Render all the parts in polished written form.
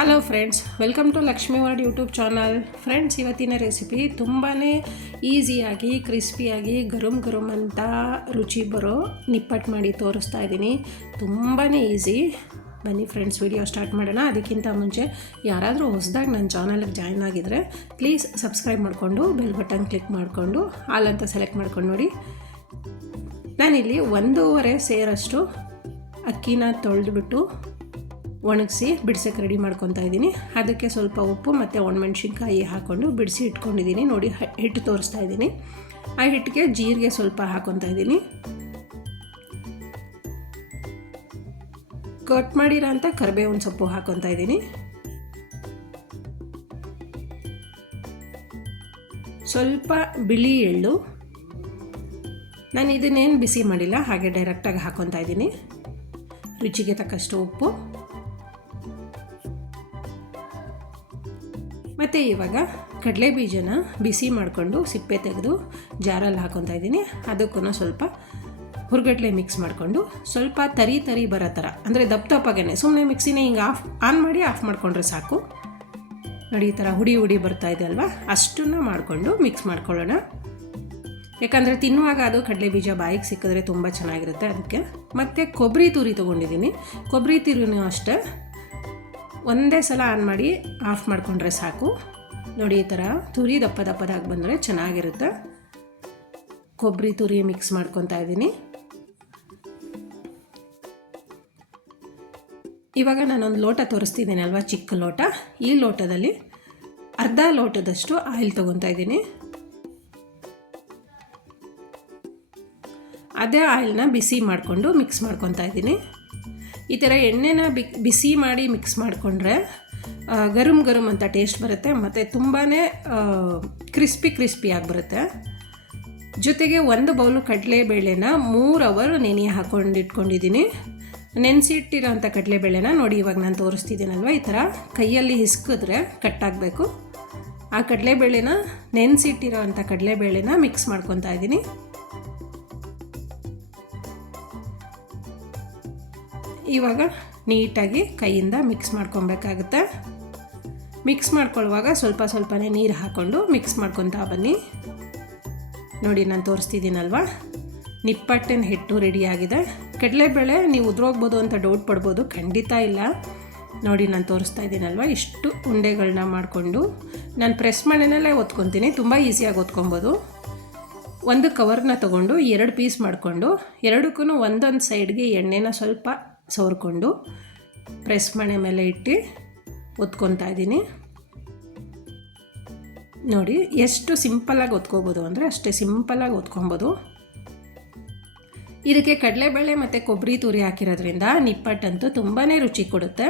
Hello friends, welcome to Lakshmi world YouTube channel. Friends, ಇವತ್ತಿನ recipe ತುಂಬಾ ಈಸಿಯಾಗಿ ಕ್ರಿಸ್ಪಿಯಾಗಿ ಗರುಮ್ ಗರುಮ್ ಅಂತ ರುಚಿ ಬರೋ ನಿಪ್ಪಟ್ಟು ಮಾಡಿ ತೋರಿಸ್ತಾ ಇದ್ದೀನಿ. ತುಂಬಾ ಈಸಿ. ಬನ್ನಿ ಫ್ರೆಂಡ್ಸ್, ವಿಡಿಯೋ ಸ್ಟಾರ್ಟ್ ಮಾಡೋಣ. ಅದಕ್ಕಿಂತ ಮುಂಚೆ ಯಾರಾದರೂ ಹೊಸದಾಗಿ ನನ್ನ ಚಾನಲ್ಗೆ ಜಾಯ್ನ್ ಆಗಿದ್ದರೆ ಪ್ಲೀಸ್ ಸಬ್ಸ್ಕ್ರೈಬ್ ಮಾಡಿಕೊಂಡು ಬೆಲ್ ಬಟನ್ ಕ್ಲಿಕ್ ಮಾಡಿಕೊಂಡು ಆಲ್ ಅಂತ ಸೆಲೆಕ್ಟ್ ಮಾಡ್ಕೊಂಡು ನೋಡಿ. ನಾನಿಲ್ಲಿ 1.5 ಸೇರಷ್ಟು ಅಕ್ಕಿನ ತೊಳೆದ್ಬಿಟ್ಟು ಒಣಗಿಸಿ ಬಿಡಿಸೋಕ್ಕೆ ರೆಡಿ ಮಾಡ್ಕೊತಾ ಇದ್ದೀನಿ. ಅದಕ್ಕೆ ಸ್ವಲ್ಪ ಉಪ್ಪು ಮತ್ತು ಒಣಮೆಣ್ಸಿನ್ಕಾಯಿ ಹಾಕ್ಕೊಂಡು ಬಿಡಿಸಿ ಇಟ್ಕೊಂಡಿದ್ದೀನಿ. ನೋಡಿ, ಹಿಟ್ಟು ತೋರಿಸ್ತಾ ಇದ್ದೀನಿ. ಆ ಹಿಟ್ಟಿಗೆ ಜೀರಿಗೆ ಸ್ವಲ್ಪ ಹಾಕ್ಕೊತಾ ಇದ್ದೀನಿ. ಕಟ್ ಮಾಡಿರೋ ಅಂಥ ಕರಿಬೇವಿನ ಸೊಪ್ಪು ಹಾಕ್ಕೊತಾ ಇದ್ದೀನಿ. ಸ್ವಲ್ಪ ಬಿಳಿ ಎಳ್ಳು. ನಾನು ಇದನ್ನೇನು ಬಿಸಿ ಮಾಡಿಲ್ಲ, ಹಾಗೆ ಡೈರೆಕ್ಟಾಗಿ ಹಾಕ್ಕೊತಾ ಇದ್ದೀನಿ. ರುಚಿಗೆ ತಕ್ಕಷ್ಟು ಉಪ್ಪು. ಮತ್ತು ಇವಾಗ ಕಡಲೆ ಬೀಜನ ಬಿಸಿ ಮಾಡಿಕೊಂಡು ಸಿಪ್ಪೆ ತೆಗೆದು ಜಾರಲ್ಲಿ ಹಾಕ್ಕೊತಾ ಇದ್ದೀನಿ. ಅದಕ್ಕೂ ಸ್ವಲ್ಪ ಹುರ್ಗಡ್ಲೆ ಮಿಕ್ಸ್ ಮಾಡಿಕೊಂಡು ಸ್ವಲ್ಪ ತರಿ ಬರೋ ಥರ, ಅಂದರೆ ದಪ್ಪಗೆ ಸುಮ್ಮನೆ ಮಿಕ್ಸಿನೇ ಹಿಂಗೆ ಆನ್ ಮಾಡಿ ಆಫ್ ಮಾಡಿಕೊಂಡ್ರೆ ಸಾಕು. ನೋಡಿ, ಈ ಥರ ಹುಡಿ ಬರ್ತಾ ಇದೆ ಅಲ್ವಾ, ಅಷ್ಟನ್ನು ಮಾಡಿಕೊಂಡು ಮಿಕ್ಸ್ ಮಾಡ್ಕೊಳ್ಳೋಣ. ಯಾಕಂದರೆ ತಿನ್ನುವಾಗ ಅದು ಕಡಲೆ ಬೀಜ ಬಾಯಿಗೆ ಸಿಕ್ಕಿದ್ರೆ ತುಂಬ ಚೆನ್ನಾಗಿರುತ್ತೆ. ಅದಕ್ಕೆ ಮತ್ತು ಕೊಬ್ಬರಿ ತುರಿ ತೊಗೊಂಡಿದ್ದೀನಿ. ಕೊಬ್ಬರಿ ತುರಿನೂ ಅಷ್ಟೇ ಒಂದೇ ಸಲ ಆನ್ ಮಾಡಿ ಆಫ್ ಮಾಡಿಕೊಂಡ್ರೆ ಸಾಕು. ನೋಡಿ, ಈ ಥರ ತುರಿ ದಪ್ಪದಾಗಿ ಬಂದರೆ ಚೆನ್ನಾಗಿರುತ್ತೆ. ಕೊಬ್ಬರಿ ತುರಿ ಮಿಕ್ಸ್ ಮಾಡ್ಕೊತಾ ಇದ್ದೀನಿ. ಇವಾಗ ನಾನೊಂದು ಲೋಟ ತೋರಿಸ್ತಿದ್ದೀನಿ ಅಲ್ವಾ, ಚಿಕ್ಕ ಲೋಟ. ಈ ಲೋಟದಲ್ಲಿ ಅರ್ಧ ಲೋಟದಷ್ಟು ಆಯಿಲ್ ತೊಗೊತಾ ಇದ್ದೀನಿ. ಅದೇ ಆಯಿಲ್ನ ಬಿಸಿ ಮಾಡಿಕೊಂಡು ಮಿಕ್ಸ್ ಮಾಡ್ಕೊತಾ ಇದ್ದೀನಿ. ಈ ಥರ ಎಣ್ಣೆನ ಬಿಸಿ ಮಾಡಿ ಮಿಕ್ಸ್ ಮಾಡಿಕೊಂಡ್ರೆ ಗರುಮ್ ಅಂತ ಟೇಸ್ಟ್ ಬರುತ್ತೆ ಮತ್ತು ತುಂಬಾ ಕ್ರಿಸ್ಪಿ ಆಗಿಬರುತ್ತೆ. ಜೊತೆಗೆ 1 ಬೌಲು ಕಡಲೆಬೇಳೆನ 3 ಅವರ್ ನೆನೆ ಇಟ್ಕೊಂಡಿದ್ದೀನಿ. ನೆನೆಸಿಟ್ಟಿರೋ ಅಂಥ ಕಡಲೆಬೇಳೆನ ನೋಡಿ, ಇವಾಗ ನಾನು ತೋರಿಸ್ತಿದ್ದೀನಲ್ವ, ಈ ಥರ ಕೈಯಲ್ಲಿ ಹಿಸ್ಕಿದ್ರೆ ಕಟ್ಟಾಗಬೇಕು. ಆ ಕಡಲೆಬೇಳೆನ ನೆನೆಸಿಟ್ಟಿರೋ ಅಂಥ ಕಡಲೆಬೇಳೆನ ಮಿಕ್ಸ್ ಮಾಡ್ಕೊತಾ ಇದ್ದೀನಿ. ಇವಾಗ ನೀಟಾಗಿ ಕೈಯಿಂದ ಮಿಕ್ಸ್ ಮಾಡ್ಕೊಬೇಕಾಗುತ್ತೆ. ಮಿಕ್ಸ್ ಮಾಡ್ಕೊಳ್ಳುವಾಗ ಸ್ವಲ್ಪನೇ ನೀರು ಹಾಕ್ಕೊಂಡು ಮಿಕ್ಸ್ ಮಾಡ್ಕೊತಾ ಬನ್ನಿ. ನೋಡಿ, ನಾನು ತೋರಿಸ್ತಿದ್ದೀನಲ್ವ, ನಿಪ್ಪಟ್ಟಿನ ಹಿಟ್ಟು ರೆಡಿಯಾಗಿದೆ. ಕಡಲೆಬೇಳೆ ನೀವು ಉದ್ರೋಗ್ಬೋದು ಅಂತ ಡೌಟ್ ಪಡ್ಬೋದು, ಖಂಡಿತ ಇಲ್ಲ. ನೋಡಿ, ನಾನು ತೋರಿಸ್ತಾ ಇದ್ದೀನಲ್ವ, ಇಷ್ಟು ಉಂಡೆಗಳನ್ನ ಮಾಡಿಕೊಂಡು ನಾನು ಪ್ರೆಸ್ ಮಣೆನಲ್ಲೇ ಒತ್ಕೊತೀನಿ. ತುಂಬ ಈಸಿಯಾಗಿ ಒತ್ಕೊಬೋದು. ಒಂದು ಕವರ್ನ ತೊಗೊಂಡು 2 ಪೀಸ್ ಮಾಡಿಕೊಂಡು ಎರಡಕ್ಕೂ ಒಂದೊಂದು ಸೈಡ್ಗೆ ಎಣ್ಣೆನ ಸ್ವಲ್ಪ ಸವರ್ಕೊಂಡು ಪ್ರೆಸ್ ಮಣೆ ಮೇಲೆ ಇಟ್ಟು ಒತ್ಕೊತಾ ಇದ್ದೀನಿ. ನೋಡಿ, ಎಷ್ಟು ಸಿಂಪಲ್ಲಾಗಿ ಒತ್ಕೋಬೋದು ಅಂದರೆ ಅಷ್ಟೇ ಸಿಂಪಲ್ಲಾಗಿ ಒತ್ಕೊಬೋದು. ಇದಕ್ಕೆ ಕಡಲೆಬೇಳೆ ಮತ್ತು ಕೊಬ್ಬರಿ ತುರಿ ಹಾಕಿರೋದ್ರಿಂದ ನಿಪ್ಪಟ್ಟಂತೂ ತುಂಬಾ ರುಚಿ ಕೊಡುತ್ತೆ.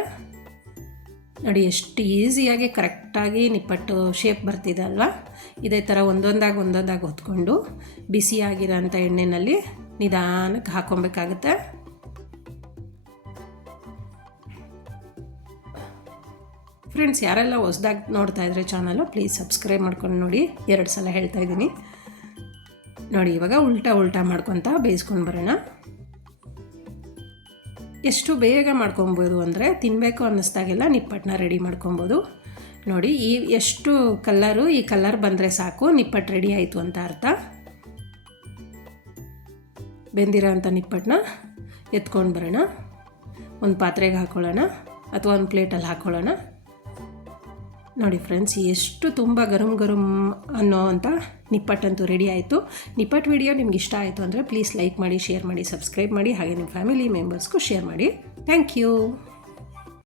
ನೋಡಿ, ಎಷ್ಟು ಈಸಿಯಾಗಿ ಕರೆಕ್ಟಾಗಿ ನಿಪ್ಪಟ್ಟು ಶೇಪ್ ಬರ್ತಿದೆ ಅಲ್ವಾ. ಇದೇ ಥರ ಒಂದೊಂದಾಗಿ ಹೊತ್ಕೊಂಡು ಬಿಸಿಯಾಗಿರೋಂಥ ಎಣ್ಣೆಯಲ್ಲಿ ನಿಧಾನಕ್ಕೆ ಹಾಕ್ಕೊಬೇಕಾಗುತ್ತೆ. ಫ್ರೆಂಡ್ಸ್, ಯಾರೆಲ್ಲ ಹೊಸದಾಗಿ ನೋಡ್ತಾ ಇದ್ರೆ ಚಾನಲು ಪ್ಲೀಸ್ ಸಬ್ಸ್ಕ್ರೈಬ್ ಮಾಡ್ಕೊಂಡು ನೋಡಿ. 2 ಸಲ ಹೇಳ್ತಾ ಇದ್ದೀನಿ. ನೋಡಿ, ಇವಾಗ ಉಲ್ಟಾ ಮಾಡ್ಕೊತಾ ಬೇಯಿಸ್ಕೊಂಡು ಬರೋಣ. ಎಷ್ಟು ಬೇಗ ಮಾಡ್ಕೊಬೋದು ಅಂದರೆ ತಿನ್ನಬೇಕು ಅನ್ನಿಸ್ದಾಗೆಲ್ಲ ನಿಪ್ಪಟ್ಟನ್ನ ರೆಡಿ ಮಾಡ್ಕೊಬೋದು. ನೋಡಿ, ಎಷ್ಟು ಈ ಕಲರ್ ಬಂದರೆ ಸಾಕು, ನಿಪ್ಪಟ್ಟು ರೆಡಿ ಆಯಿತು ಅಂತ ಅರ್ಥ. ಬೆಂದಿರೋ ಅಂಥ ನಿಪ್ಪಟ್ಟನ್ನ ಎತ್ಕೊಂಡು ಬರೋಣ. ಒಂದು ಪಾತ್ರೆಗೆ ಹಾಕ್ಕೊಳ್ಳೋಣ ಅಥವಾ ಒಂದು ಪ್ಲೇಟಲ್ಲಿ ಹಾಕ್ಕೊಳ್ಳೋಣ. ನೋಡಿ ಫ್ರೆಂಡ್ಸ್, ಎಷ್ಟು ತುಂಬ ಗರುಮ್ ಅನ್ನೋ ಅಂಥ ನಿಪ್ಪಟ್ಟಂತೂ ರೆಡಿ ಆಯಿತು. ನಿಪ್ಪಟ್ಟು ವಿಡಿಯೋ ನಿಮ್ಗೆ ಇಷ್ಟ ಆಯಿತು ಅಂದರೆ ಪ್ಲೀಸ್ ಲೈಕ್ ಮಾಡಿ, ಶೇರ್ ಮಾಡಿ, ಸಬ್ಸ್ಕ್ರೈಬ್ ಮಾಡಿ, ಹಾಗೆ ನಿಮ್ಮ ಫ್ಯಾಮಿಲಿ ಮೆಂಬರ್ಸ್ಗೂ ಶೇರ್ ಮಾಡಿ. Thank you.